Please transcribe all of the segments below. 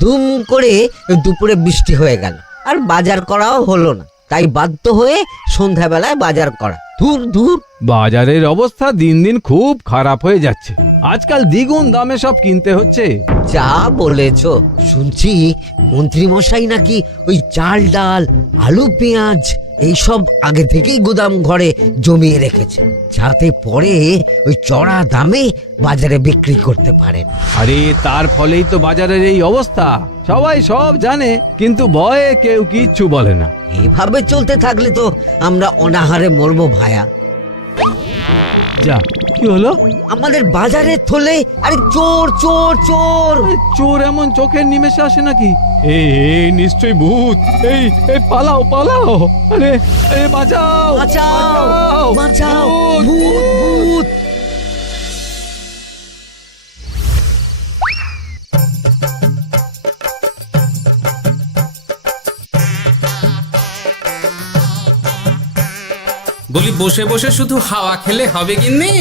দুম করে দুপুরে বৃষ্টি হয়ে গেল, আর বাজার করাও হলো না। তাই বাধ্য হয়ে সন্ধ্যাবেলায় বাজার করা। ধুর ধুর, বাজারের অবস্থা দিন দিন খুব খারাপ হয়ে যাচ্ছে। আজকাল দ্বিগুণ দামে সব কিনতে হচ্ছে। যা বলেছ। শুনছি মন্ত্রী মশাই নাকি ওই চাল ডাল আলু পেঁয়াজ এইসব আগে থেকেই গুদাম ঘরে জমিয়ে রেখেছে, যাতে পরে ওই চড়া দামে বাজারে বিক্রি করতে পারেন। আরে তার ফলেই তো বাজারের এই অবস্থা। সবাই সব জানে, কিন্তু ভয়ে কেউ কিচ্ছু বলে না। এভাবে চলতে থাকলে তো আমরা অনাহারে মরবো ভায়া। যা, কি হলো? আমাদের বাজারে থলে আরে চোর চোর চোর। চোর এমন চোখের নিমেষে আসে নাকি? এই নিশ্চয়ই ভূত। এই পালাও পালাও। আরে বাঁচাও বাঁচাও বাঁচাও, ভূত ভূত। বলি বসে বসে শুধু হাওয়া খেলে হবে কিন্নি?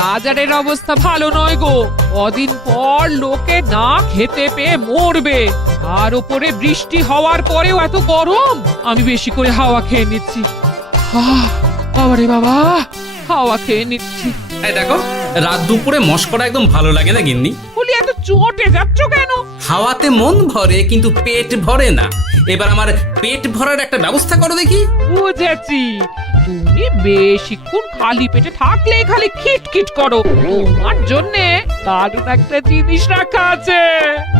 বাজারের অবস্থা ভালো নয় গো। কদিন পর লোকে না খেতে পেয়ে মরবে, আর উপরে বৃষ্টি হওয়ার পরেও এত গরম। আমি বেশি করে হাওয়া খেয়ে নিচ্ছি। বাবারে বাবা, হাওয়া খেয়ে নিচ্ছি। এই দেখো, রাত দুপুরে মস্করা একদম ভালো লাগে না গিন্নি। বলি এত চটে যাচ্ছ কেন? হাওয়াতে মন ভরে কিন্তু পেট ভরে না। এবার আমার পেট ভরার একটা ব্যবস্থা করো দেখি। বুঝেছি, তুমি বেশিক্ষণ খালি পেটে থাকলে খালি খিটখিট করো। তোমার জন্যে দারুণ একটা জিনিস রাখা আছে।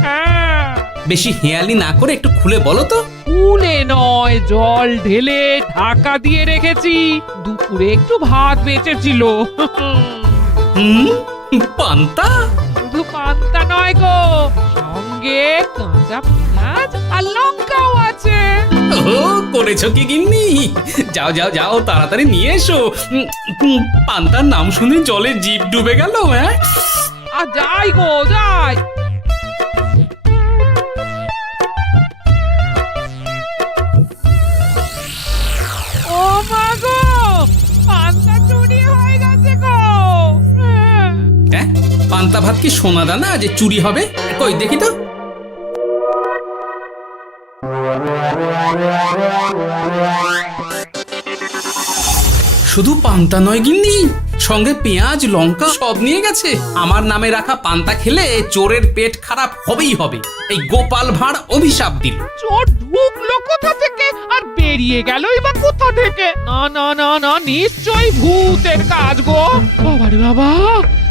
হ্যাঁ, বেশি হেয়ালি না করে একটু খুলে বলো তো। ফুলে নয়, জল ঢেলে ঢাকা দিয়ে রেখেছি। দুপুরে একটু ভাত বেঁচেছিল। পান্তা? শুধু পান্তা নয় গো, সঙ্গে কাঁচা পেঁয়াজ আর লঙ্কাও আছে। ও, করেছো কি গিন্নি? যাও যাও যাও, তাড়াতাড়ি নিয়ে এসো। পান্তার নাম শুনে জলে জিভ ডুবে গেল। হ্যাঁ, আর যাই গো যাই। ও মা গো, পান্তা চুরি হয়ে গেছে গো। হ্যাঁ, পান্তা ভাত কি সোনা দানা যে চুরি হবে? কই দেখি তো। শুধু পান্তা নয় গিন্নি, সঙ্গে পেঁয়াজ লঙ্কা সব নিয়ে গেছে। আমার নামে রাখা পান্তা খেলে চোরের পেট খারাপ হবেই হবে। এই গোপাল ভাঁড় অভিশাপ দিল। চোর ঢুকলো কোথা থেকে আর বেরিয়ে গেলই বা কোথা থেকে? না না না না, নিশ্চয়ই ভূতের কাজ গো। বাবারে বাবা,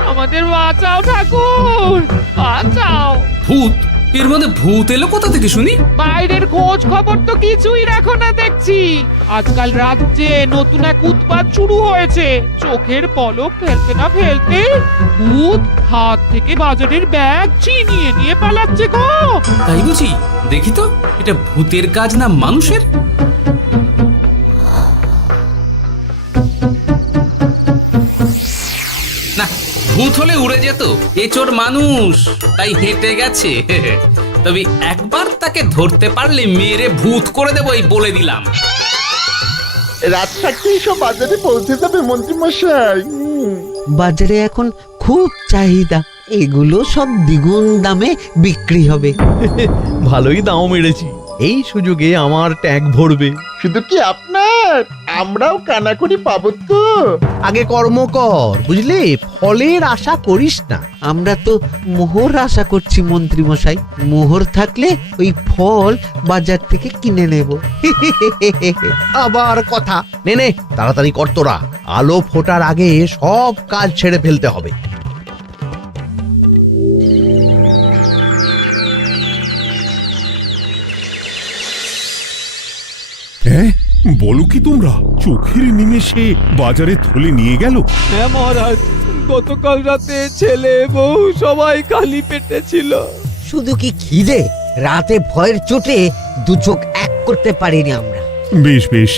আমাদের বাঁচাও ঠাকুর, বাঁচাও। ভূত? এর মধ্যে ভূত এলো কোথা থেকে শুনি? বাইরের খোঁজ খবর তো কিছুই রাখো না দেখছি। আজকাল রাজ্যে নতুন এক উৎপাত শুরু হয়েছে। চোখের পলক ফেলতে না ফেলতে ভূত হাত থেকে বাজারের ব্যাগ ছিনিয়ে নিয়ে পালাচ্ছে গো। তাই বুঝি? দেখি তো, এটা ভূতের কাজ না মানুষের? না, ভূত হলে উড়ে যেত। এ চোর মানুষ, তাই হেঁটে গেছে। তবে একবার তাকে ধরতে পারলে মেরে ভূত করে দেবো, এই বলে দিলাম। রাত থাকতেই সব বাজারে পৌঁছে যাবে মন্ত্রী মশাই। বাজারে এখন খুব চাহিদা, এগুলো সব দ্বিগুণ দামে বিক্রি হবে। ভালোই দাম মেরেছি, এই সুযোগে আমার ট্যাঙ্ক ভরবে। শুধু কি আপনার, আমরাও কানাকড়ি পাবো তো। আগে কর্ম কর, বুঝলি? ফলের আশা করিস না। আমরা তো মোহর আশা করছি মন্ত্রী মশাই। মোহর থাকলে ওই ফল বাজার থেকে কিনে নেব। আবার কথা নে নে, তাড়াতাড়ি কর তোরা। আলো ফোটার আগে সব কাজ ছেড়ে ফেলতে হবে। হ্যাঁ, বলো কি তোমরা? চোখের নিমেষে বাজারে থলে নিয়ে গেল? হ্যাঁ মহারাজ, গতকাল রাতে ছেলে বউ সবাই খালি পেটে ছিল। শুধু কি খিদে, রাতে ভয়ের চোটে দু চোখ এক করতে পারিনি আমরা। বেশ বেশ,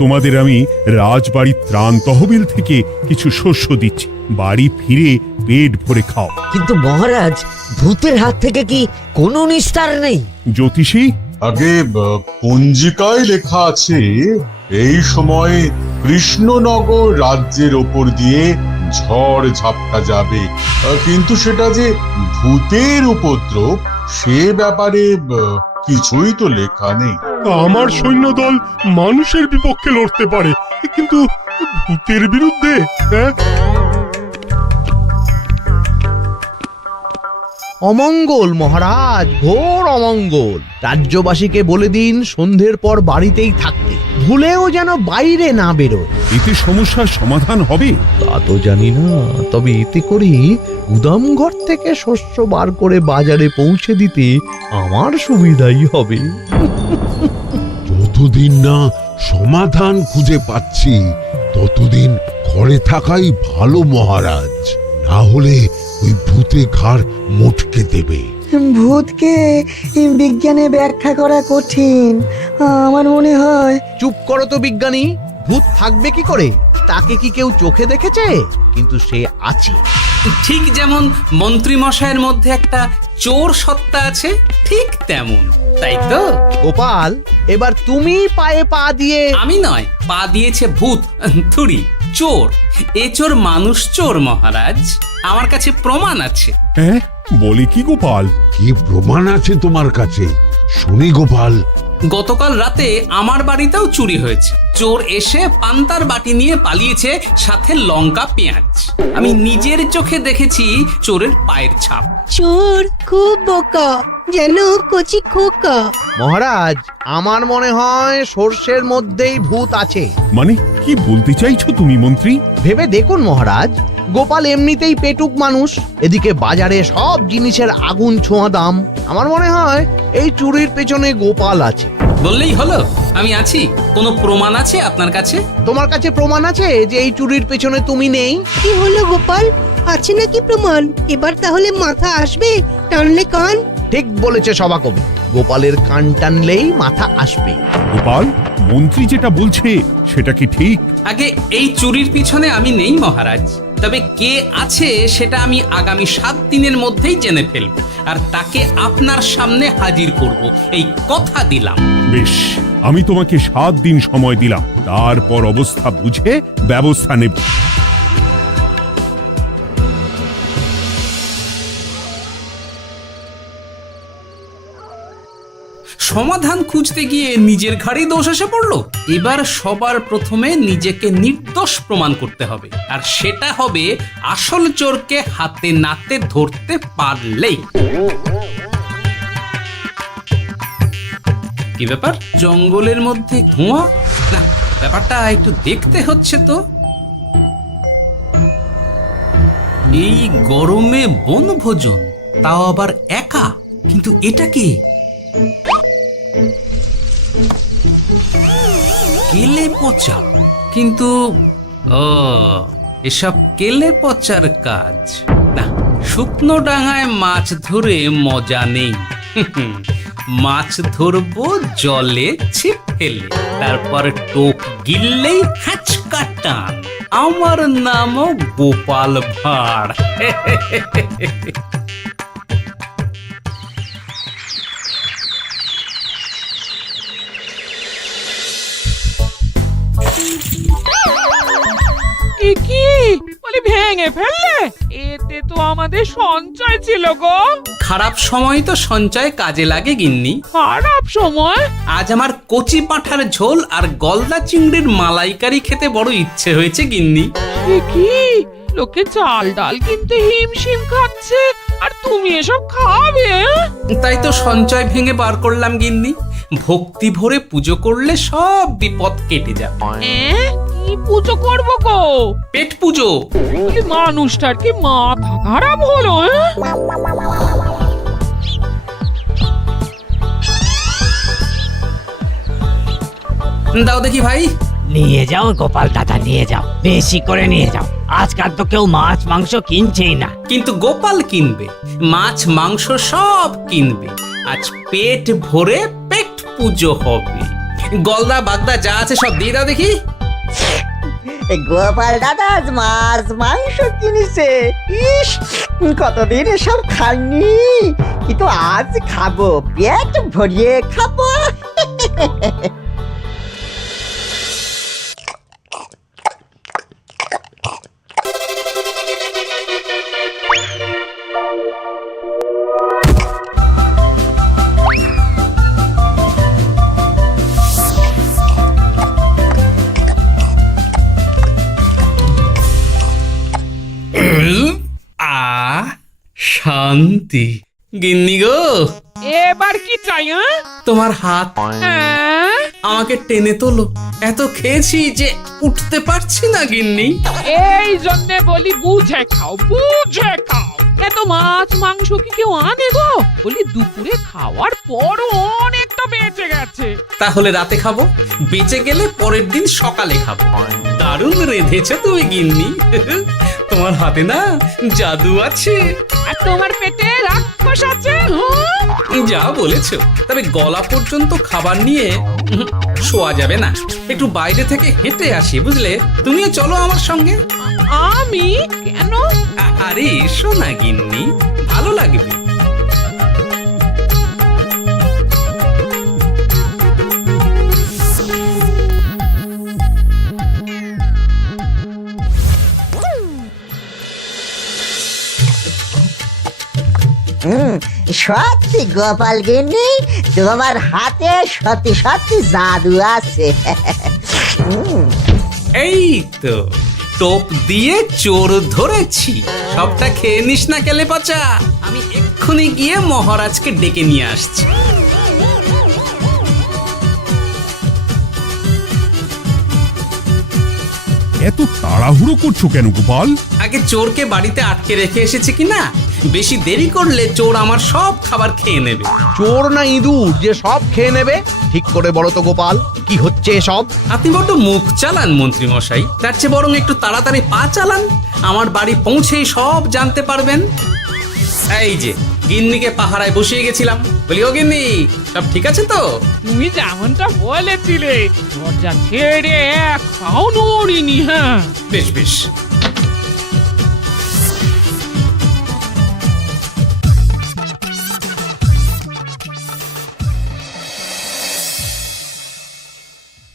তোমাদের আমি রাজবাড়ির ত্রাণ তহবিল থেকে কিছু শস্য দিচ্ছি। বাড়ি ফিরে পেট ভরে খাও। কিন্তু মহারাজ, ভূতের হাত থেকে কি কোনো নিস্তার নেই? জ্যোতিষী, আগে পঞ্জিকায় লেখা আছে এই সময়ে কৃষ্ণনগর রাজ্যের ওপর দিয়ে ঝড় ঝাপটা যাবে, কিন্তু সেটা যে ভূতের উপদ্রব সে ব্যাপারে কিছুই তো লেখা নেই। আমার সৈন্যদল মানুষের বিপক্ষে লড়তে পারে, কিন্তু ভূতের বিরুদ্ধে? হ্যাঁ, অমঙ্গল মহারাজ, ঘোর অমঙ্গল। রাজ্যবাসীকে বলে দিন সন্ধ্যের পর বাড়িতেই থাকতে, ভুলেও যেন বাইরে না বেরোয়। এতে সমস্যার সমাধান হবে? তা তো জানি না, তবে এতে করে গুদামঘর থেকে শস্য বার করে বাজারে পৌঁছে দিতে আমার সুবিধাই হবে। যতদিন না সমাধান খুঁজে পাচ্ছি ততদিন ঘরে থাকাই ভালো মহারাজ, না হলে ওই ভূতে ঘাড় মোটকে দেবে। ভূতকে বিজ্ঞানে ব্যাখ্যা করা কঠিন, আমার মনে হয়। চুপ করো তো বিজ্ঞানী, ভূত থাকবে কি করে? তাকে কি কেউ চোখে দেখেছে? কিন্তু সে আছে। ঠিক যেমন মন্ত্রী মশাইয়ের মধ্যে একটা চোর সত্তা আছে, ঠিক তেমন, তাই তো? গোপাল, এবার তুমি পায়ে পা দিয়ে। আমি নয়, পা দিয়েছে ভূত, থুড়ি চোর। এ চোর মানুষ চোর মহারাজ, আমার কাছে প্রমাণ আছে। হ্যাঁ, বলে কি গোপাল? কি প্রমাণ আছে তোমার কাছে? শুনি গোপাল। গতকাল রাতে আমার বাড়িতেও চুরি হয়েছে। চোর এসে পান্তার বাটি নিয়ে পালিয়েছে, সাথে লঙ্কা পেঁয়াজ। আমি নিজের চোখে দেখেছি চোরের পায়ের ছাপ। চোর খুব বোকা, যেন কচি খোকা। মহারাজ, আমার মনে হয় সর্ষের মধ্যেই ভূত আছে। মানে কি বলতে চাইছো তুমি মন্ত্রী? ভেবে দেখুন মহারাজ, গোপাল এমনিতেই পেটুক মানুষ, এদিকে বাজারে সব জিনিসের আগুন ছোঁয়া দাম। আমার মনে হয় এই চুরির পেছনে গোপাল আছে। বললেই হলো আমি আছি। কোনো প্রমাণ আছে আপনার কাছে? তোমার কাছে প্রমাণ আছে যে এই চুরির পেছনে তুমি নেই? কি হলো গোপাল, আছে নাকি প্রমাণ? এবার তাহলে মাথা আসবে, টানলে কান। ঠিক বলেছে সভাকবি, গোপালের কান টানলেই মাথা আসবে। গোপাল, মন্ত্রী যেটা বলছে সেটা কি ঠিক? আগে এই চুরির পিছনে আমি নেই মহারাজ, তবে কে আছে সেটা আমি আগামী 7 দিনের মধ্যেই জেনে ফেলব, আর তাকে আপনার সামনে হাজির করব, এই কথা দিলাম। বেশ, আমি তোমাকে 7 দিন সময় দিলাম, তারপর অবস্থা বুঝে ব্যবস্থা নেব। সমাধান খুঁজতে গিয়ে নিজের ঘাড়েই দোষ এসে পড়লো। এবার সবার প্রথমে নিজেকে নির্দোষ প্রমাণ করতে হবে, আর সেটা হবে আসল চোরকে হাতে নাতে ধরতে পারলেই। কি ব্যাপার, জঙ্গলের মধ্যে ধোঁয়া? না, ব্যাপারটা একটু দেখতে হচ্ছে তো। এই গরমে বনভোজন, তাও আবার একা, কিন্তু এটা কি? কেলে পচা, কিন্তু এসব কেলে পচার কাজ না। শুকনো ডাঙায় মাছ ধরে মজা নেই। মাছ ধরবো জলে ছিপ ফেলে, তারপর টোপ গিললেই হ্যাচকা টান। আমার নামও গোপাল ভাঁড়। কি বলি, ভেঙে ফেললে? এতে তো আমাদের সঞ্চয় ছিল গো। খারাপ সময় তো সঞ্চয় কাজে লাগে গিন্নি। খারাপ সময়? আজ আমার কচি পাঁঠার ঝোল আর গলদা চিংড়ির মালাইকারি খেতে বড় ইচ্ছে হয়েছে গিন্নি। কি লোকে চাল ডাল কিনতে হিমশিম খাচ্ছে, আর তুমি এসব খাবে? তাই তো সঞ্চয় ভেঙে বার করলাম গিন্নি। ভক্তি ভরে পুজো করলে সব বিপদ কেটে যাবে। কি পুজো করবো গো? পেট পুজো। মানুষটার কি মাথা খারাপ হলো? দাও দেখি ভাই। নিয়ে যাও গোপাল দাদা, নিয়ে যাও, বেশি করে নিয়ে যাও। আজকাল তো কেউ মাছ মাংস কিনছেই না। কিন্তু গোপাল কিনবে, মাছ মাংস সব কিনবে। আজ পেট ভরে পেট পুজো হবে। গলদা বাগদা যা আছে সব দিয়ে দাও দেখি। গোপাল দাদা আজ মাছ মাংস কিনেছে। ইস, কতদিন এসব খাইনি, কিন্তু আজ খাবো, পেট ভরিয়ে খাবো। শান্তি। গিন্নি গো, এবার কি চাই? তোমার হাত হ্যাঁ? আমাকে টেনে তোলো। এত খেয়েছি যে উঠতে পারছি না গিন্নি। এই জন্যে বলি বুঝে খাও, বুঝে খাও। এত মাছ মাংস কি কেউ আনে গো? বলি দুপুরে খাওয়ার পরও অনেকটা বেঁচে গেছে। তাহলে রাতে খাবো, বেঁচে গেলে পরের দিন সকালে খাবো। দারুণ রেঁধেছো তুমি গিন্নি। তোমার হাতে না জাদু আছে। আর তোমার পেটে রাক্ষস আছে। যা বলেছো, তবে গলা পর্যন্ত খাবার নিয়ে শোয়া যাবে না। একটু বাইরে থেকে হেঁটে আসি, বুঝলে? তুমিও চলো আমার সঙ্গে। আমি কেন? আরে এসো না গিন্নি, ভালো লাগবে। সত্যি গোপাল গিন্নি, তোমার হাতে সত্যি সত্যি জাদু আছে। এই তো টোপ দিয়ে চোর ধরেছি। সবটা খেয়ে নিস না কেলে পচা। আমি এক্ষুনি গিয়ে মহারাজকে ডেকে নিয়ে আসছি। এত তাড়াহুড়ো করছো কেন গোপাল? আগে চোরকে বাড়িতে আটকে রেখে এসেছে কিনা, বেশি দেরি করলে চোর আমার সব খাবার খেয়ে নেবে। চোর না ইঁদুর যে সব খেয়ে নেবে? ঠিক করে বলো তো গোপাল, কি হচ্ছে এসব? আপনি বড্ড মুখ চালান মন্ত্রী মশাই, তার চেয়ে বরং একটু তাড়াতাড়ি পা চালান। আমার বাড়ি পৌঁছেই সব জানতে পারবেন। এই যে গিন্নিকে পাহারায় বসিয়ে গেছিলাম, বলি ও গিন্নি, সব ঠিক আছে তো? তুমি যেমনটা বলেছিলে, দরজা ছেড়ে এক পাও নড়িনি। হ্যাঁ, বেশ বেশ।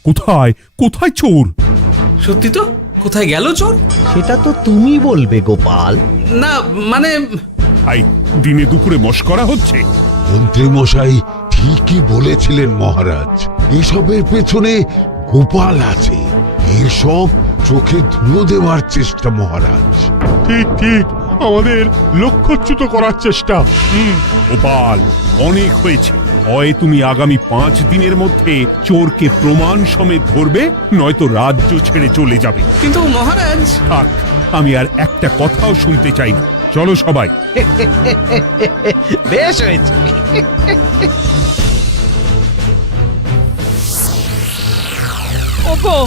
কোথায় কোথায় চোর? সত্যি তো, কোথায় গেল চোর? সেটা তো তুমি বলবে গোপাল। না মানে আই দিনে দুপুরে মশকরা হচ্ছে। মন্ত্রী মশাই ঠিকই বলেছিলেন মহারাজ, এসবের পেছনে গোপাল আছে। এসব চোখে ধুলো দেওয়ার চেষ্টা মহারাজ। ঠিক ঠিক, আমাদের লক্ষ্যচ্যুত করার চেষ্টা। গোপাল, অনেক হয়েছে। হয় তুমি আগামী 5 দিনের মধ্যে চোরকে প্রমাণ সমেত ধরবে, নয়তো রাজ্য ছেড়ে চলে যাবে। কিন্তু মহারাজ। থাক, আমি আর একটা কথাও শুনতে চাই না। চলো সবাই। বেশ হয়েছে। ওগো,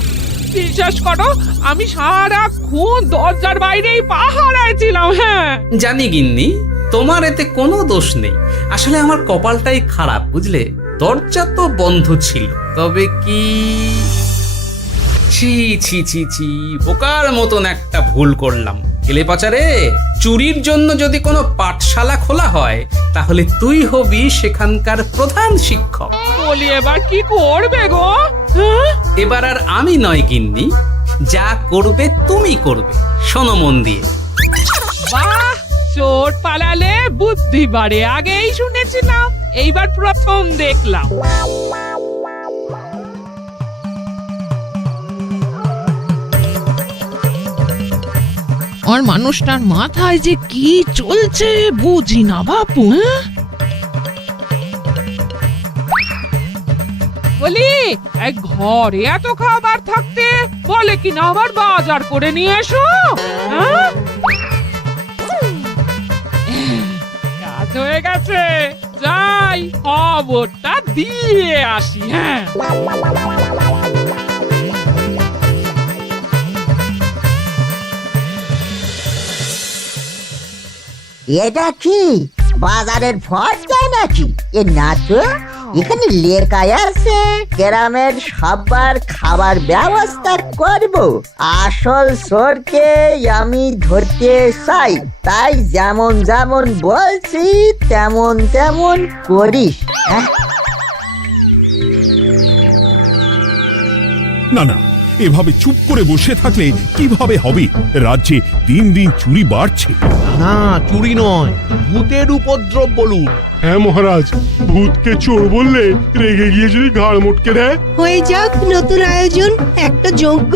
বিশ্বাস করো, আমি সারাক্ষণ দরজার বাইরেই পাহারায় ছিলাম। হ্যাঁ, জানি গিন্নি, তোমার এতে কোনো দোষ নেই। আসলে আমার কপালটাই খারাপ, বুঝলে? দরজা তো বন্ধ ছিল, তবে কি ছি ছি ছি ছি, বোকার মতন একটা ভুল করলাম। এলে পাচারে, চুরির জন্য যদি কোনো পাঠশালা খোলা হয়, তাহলে তুই হবি সেখানকার প্রধান শিক্ষক। বলি এবার কি করবে গো? হ্যাঁ? এবার আর আমি নয় গিন্নি, যা করবে তুমি করবে। শোনো মন দিয়ে। বাহ, চোর পালালে বুদ্ধি বাড়ে, আগেই শুনেছিলাম, এইবার প্রথম দেখলাম। আর মানুষটার মাথায় যে কি চলছে বুঝি না বাপু। বলি, এক ঘরে এত খাবার থাকতে বলে কি না আবার বাজার করে নিয়ে এসো। হ্যাঁ? কাজ হয়ে গেছে, যাই খবরটা দিয়ে আসি। হ্যাঁ, এটা কি বাজারের ফর্দা নাকি? এ না তো, এখানে লেখা আছে গ্রামের সবার খাবার ব্যবস্থা করব। আসল চোরকে আমি ধরতে চাই, তাই যেমন যেমন বলছি তেমন তেমন করিস। হ্যাঁ, না না, এভাবে চুপ করে বসে থাকলে কিভাবে হবে? রাজ্যে দিন দিন চুরি বাড়ছে। না, চুরি নয়, ভূতের উপদ্রব বলুন। হ্যাঁ মহারাজ, ভূতকে চোর বললে রেগে গিয়ে যদি ঘাড় মোটকে দেয়। হয়ে যাক নতুন আয়োজন, একটা যজ্ঞ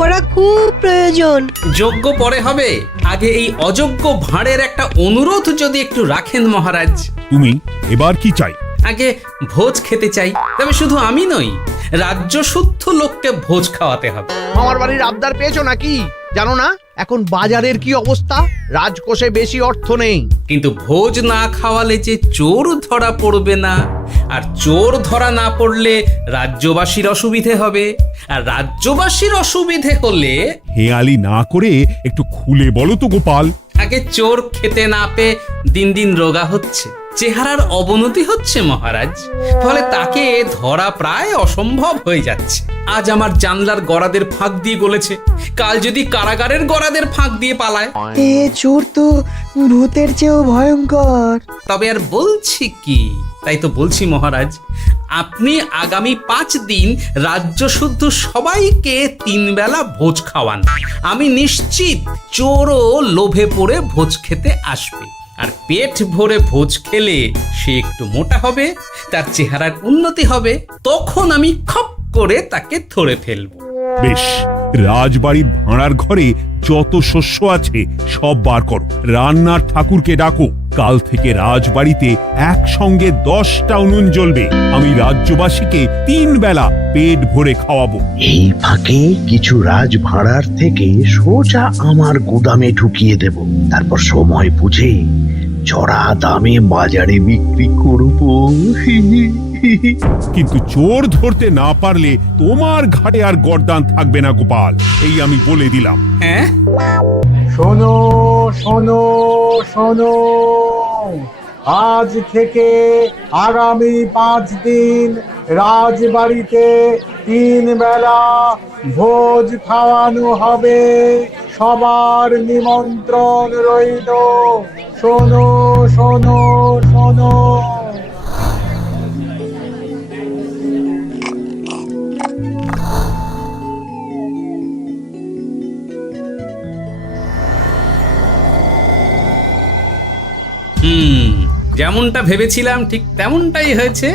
করা খুব প্রয়োজন। যোগ্য পরে হবে, আগে এই অযোগ্য ভাঁড়ের একটা অনুরোধ যদি একটু রাখেন মহারাজ। তুমি এবার কি চাই? আগে ভোজ খেতে চাই, তবে শুধু আমি নই, রাজ্য শুদ্ধ লোককে ভোজ খাওয়াতে হবে। আমার বাড়ির আবদার পেয়েছো নাকি? জানো না এখন বাজারের কি অবস্থা? রাজকোষে বেশি অর্থ নেই। কিন্তু ভোজ না খাওয়ালে যে চোর ধরা পড়বে না, আর চোর ধরা না পড়লে রাজ্যবাসীর অসুবিধে হবে, আর রাজ্যবাসীর অসুবিধে হলে হেয়ালি না করে একটু খুলে বলো তো গোপাল। আগে চোর খেতে না পেয়ে দিন দিন রোগা হচ্ছে, চেহারার অবনতি হচ্ছে মহারাজ, ফলে তাকে ধরা প্রায় অসম্ভব হয়ে যাচ্ছে। আজ আমার জানলার গড়াদের ফাঁক দিয়ে গলেছে, কাল যদি কারাগারের গড়াদের ফাঁক দিয়ে পালায়। এ চোর তো ভূতের চেয়েও ভয়ঙ্কর। তবে আর বলছি কি, তাই তো বলছি মহারাজ, আপনি আগামী 5 দিন রাজ্য শুদ্ধ সবাইকে 3 বেলা ভোজ খাওয়ান। আমি নিশ্চিত চোরও লোভে পড়ে ভোজ খেতে আসবে, আর পেট ভরে ভোজ খেলে সে একটু মোটা হবে, তার চেহারার উন্নতি হবে, তখন আমি খপ করে তাকে ধরে ফেলবো। বেশ, রাজবাড়ির ভাঁড়ার ঘরে যত শস্য আছে সব বার করো, রান্নার ঠাকুরকে ডাকো। কাল থেকে রাজবাড়িতে একসঙ্গে 10টা উনুন জ্বলবে। আমি রাজ্যবাসীকে 3 বেলা পেট ভরে খাওয়াবো। এই ফাঁকে কিছু রাজ ভাড়ার থেকে সোজা আমার গুদামে ঢুকিয়ে দেব, তারপর সময় বুঝে চড়া দামে বাজারে বিক্রি করব। কিন্তু চোর ধরতে না পারলে তোমার ঘাড়ে আর গর্দান থাকবে না গোপাল, এই আমি বলে দিলাম। হ্যাঁ, শোনো শোনো শোনো, আজ থেকে আগামী 5 দিন রাজবাড়িতে 3 বেলা ভোজ খাওয়ানো হবে, সবার নিমন্ত্রণ রইল। শোনো শোনো শোনো। যেমনটা ভেবেছিলাম ঠিক তেমনটাই হয়েছে।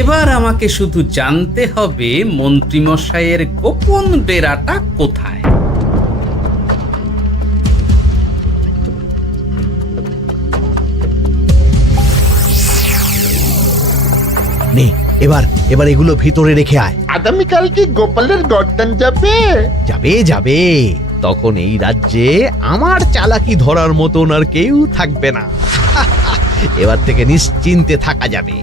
এবার আমাকে শুধু জানতে হবে মন্ত্রীমশাইয়ের গোপন ডেরাটা কোথায়। নে এবার এবার এগুলো ভিতরে রেখে আয়। আগামীকাল কি গোপালের গর্দান যাবে? যাবে যাবে, তখন এই রাজ্যে আমার চালাকি ধরার মতন আর কেউ থাকবে না। এবার থেকে নিশ্চিন্তে থাকা যাবে।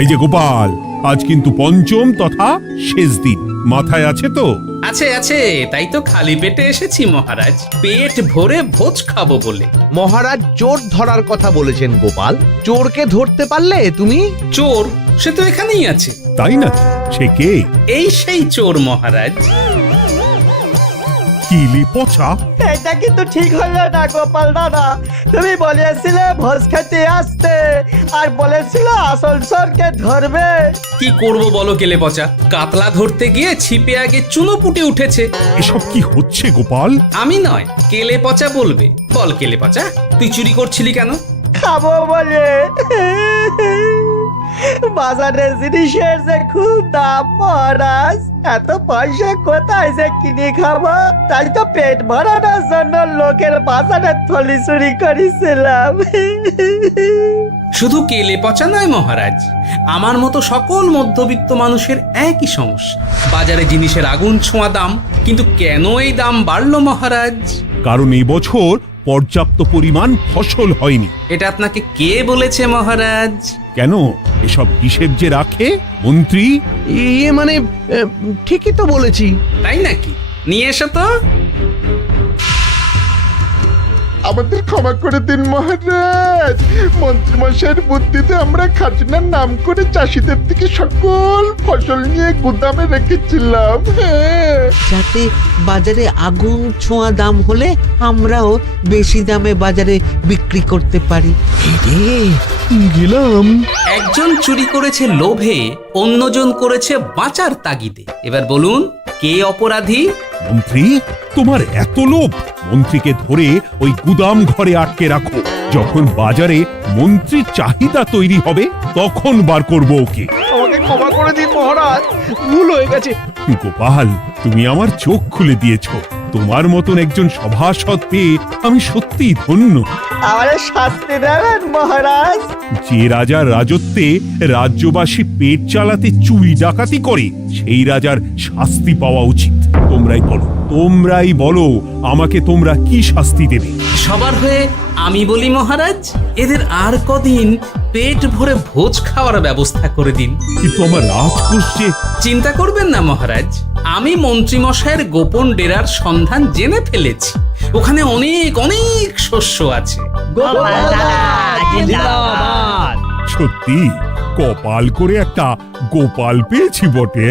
এই যে গোপাল, আজ কিন্তু পঞ্চম তথা শেষ দিন, মাথায় আছে তো? আছে আছে, তাই তো খালি পেটে এসেছি মহারাজ, পেট ভরে ভোজ খাবো বলে। মহারাজ চোর ধরার কথা বলেছেন গোপাল, চোরকে ধরতে পারলে তুমি? চোর সে তো এখানেই আছে। তাই না? সে কে? এই সেই চোর মহারাজ। কিলি পচা, এটা কিন্তু ঠিক হলো না গোপাল দাদা। তুমি বলেছিলে ভোজ খেতে আসতে, আর বলেছিলে আসল চোরকে ধরবে। কি করব বলো কেলে পচা, কাতলা ধরতে গিয়ে ছিপে আগে চুনোপুটে উঠেছে। এসব কি হচ্ছে গোপাল? আমি নয়, কেলে পচা বলবে। বল কেলে পচা, তুই চুরি করছিলি কেন? খাবো বলে। বাজারের জিনিসের যে খুব দাম মহারাজ, এত পয়সা কোথায় যে কিনে খাবো, তাই তো পেট ভরানোর জন্য লোকের বাজারের থলি চুরি করেছিলাম। শুধু কেলে পচা নয় মহারাজ, আমার মতো সকল মধ্যবিত্ত মানুষের একই সমস্যা। বাজারে জিনিসের আগুন ছোঁয়া দাম, কিন্তু কেন এই দাম বাড়লো মহারাজ? কারণ এই বছর পর্যাপ্ত পরিমাণ ফসল হয়নি। এটা আপনাকে কে বলেছে মহারাজ? কেন, এসব হিসেব যে রাখে মন্ত্রী। ইয়ে মানে ঠিকই তো বলেছি। তাই নাকি? নিয়ে এসো তো। আমাদের ক্ষমা করে দিন মহারাজ, মন্ত্রীমশাইয়ের বুদ্ধিতে আমরা খাজনার নাম করে চাষিদের থেকে সকল ফসল নিয়ে গুদামে রেখেছিলাম। যাতে বাজারে আগুন ছোঁয়া দাম হলে আমরাও বেশি দামে বাজারে বিক্রি করতে পারি। গেলাম। একজন চুরি করেছে লোভে, অন্যজন করেছে বাঁচার তাগিদে। এবার বলুন কে অপরাধী? মন্ত্রী, তোমার এত লোভ? মন্ত্রীকে ধরে ওই গুদাম ঘরে আটকে রাখো, যখন বাজারে মন্ত্রীর চাহিদা তৈরি হবে তখন বার করব ওকে। আমাকে ক্ষমা করে দিন মহারাজ, ভুল হয়ে গেছে। গোপাল, তুমি আমার চোখ খুলে দিয়েছো। তোমার মতন একজন সভাসদ পেয়ে আমি সত্যিই ধন্য। আমারে শাস্তি দেবেন মহারাজ? যে রাজার রাজত্বে রাজ্যবাসী পেট চালাতে চুরি ডাকাতি করে সেই রাজার শাস্তি পাওয়া উচিত। তোমরাই বলো আমাকে তোমরা কি শাস্তি দেবে? সবার হয়ে আমি বলি মহারাজ, এদের আর কদিন পেট ভরে ভোজ খাওয়ার ব্যবস্থা করে দিন। কিন্তু আমার রাজকোষ যে। চিন্তা করবেন না মহারাজ, আমি মন্ত্রীমশাইয়ের গোপন ডেরার সন্ধান জেনে ফেলেছি। ওখানে অনেক অনেক শস্য আছে। সত্যি কপাল করে একটা গোপাল পেয়েছি বটে।